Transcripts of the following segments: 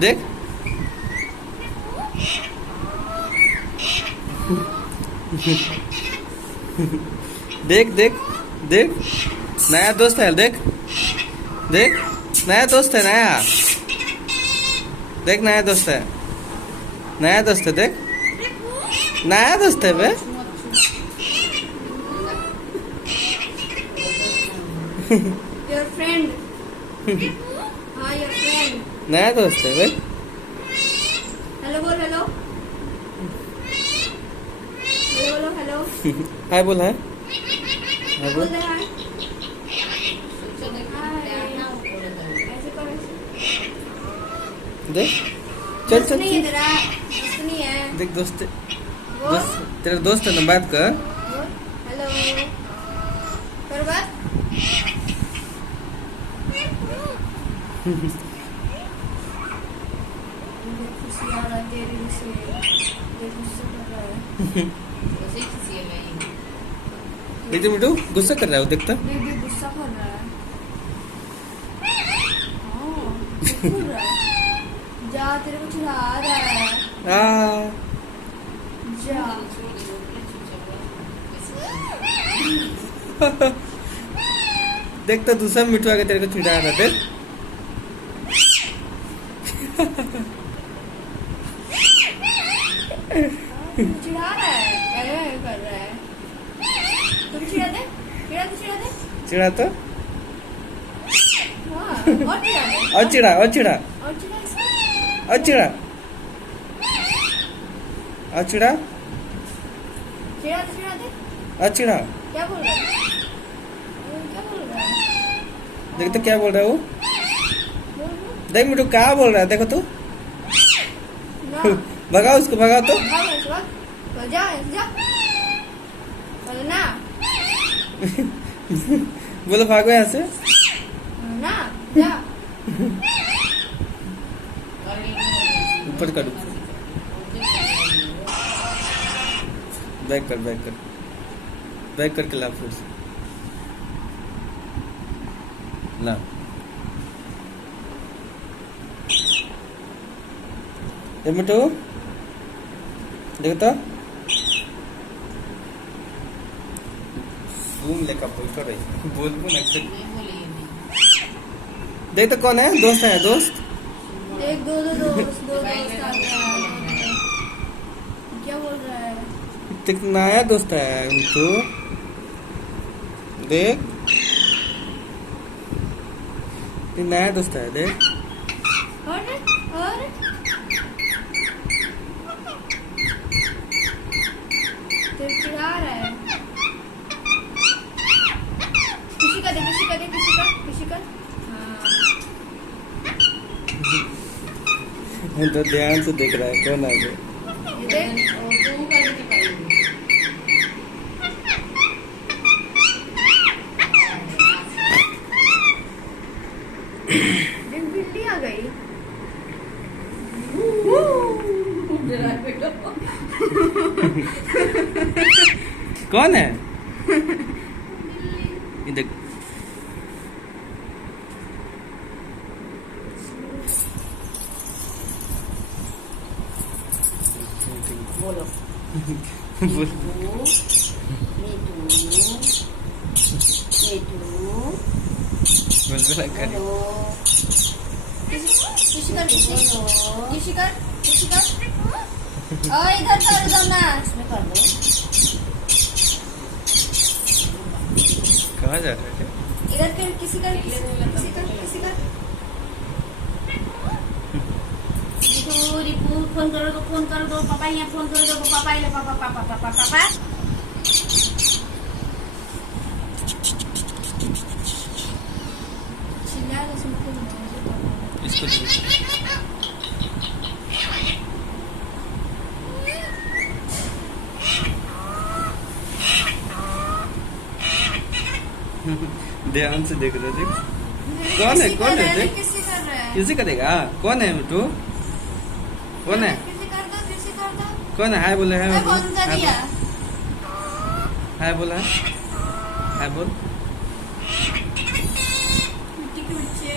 देख देख देख देख नया दोस्त है। देख देख नया दोस्त है। नया देख नया दोस्त है। नया दोस्त है। देख नया दोस्त है बे। Your friend. हाँ योर फ्रेंड। नया दोस्त है बे। हेलो बोल हेलो। हेलो बोलो हेलो। हाय बोल हाय। हाय बोल। बोल दे हाय। ऐसे करो ऐसे। देख चल दोस्त चल नहीं है चल। तेरा। दोस्त नहीं है। देख दोस्त बोल दोस्त तेरा दोस्त है ना, बात कर। बोल हेलो। कर बात। खुशी आ रहा है तेरे से। देख गुस्सा कर रहा है। देख मिठू गुस्सा कर रहा है वो, देखता। देख देख गुस्सा कर रहा है। हाँ कर रहा है। जा तेरे को चिढ़ा रहा है। आ जा। देखता दूसरा मिठू आके तेरे को चिढ़ा रहा था। चिढ़ा रहा है। कर रहा है। तुम चिढ़ा दे। चिढ़ा दे चिढ़ा दे। चिढ़ा तो हाँ और चिढ़ा दे। और चिढ़ा और चिढ़ा और चिढ़ा इसको। और चिढ़ा और चिढ़ा चिढ़ा दे। और चिढ़ा। क्या बोल रहा है? क्या बोल रहा है? देख तो क्या बोल रहा है वो। बोल बोल। देख मिठू क्या बोल रहा है, देखो तो। ना भगाओ उसको, भगाओ तो। भाग ऐसे भाग। तो जा ऐसे जा। बोलो ना बोलो भागो यहाँ से। ना जा। ऊपर कर बैक कर बैक कर बैक करके ला फिर से ला। ये मिठू देखो तो रूम लेकर बैठो रही बोल ना। देख तो कौन है, दोस्त है दोस्त। एक दो दोस्त आ गया। क्या बोल रहा है? देख नया दोस्त है मिठू। देख ये नया दोस्त है। देख और तेरे चिढ़ा रहा है। किसी का दे किसी का दे किसी का। हाँ तो ध्यान से देख रहा है कौन आ गया। ये देख। देख बिल्ली आ गई। कौन है ये देख। बोलो बोल। मीठू बोल बोला कर। किसी का इधर कर दो ना। इसमें कर दो। कहाँ जा रहा है? इधर कर किसी का रिपू फोन कर दो पापा यहाँ फोन कर दो पापा ले पापा पापा पापा पापा। चिल्ला दो इसको ध्यान से देख रहे थे। कौन है देख। किसी कर रहा है। किसी करेगा कौन है मिठू? कौन है किसी कर दो। कौन है? हाय बोले है। कौन सा दिया? हाय बोला हाय बोल। मिट्टी के बच्चे।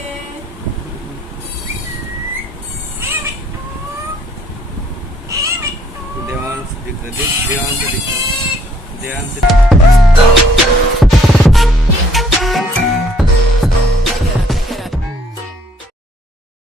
देवांश दिख रहा है, देवांश दिख रहा है, देवांश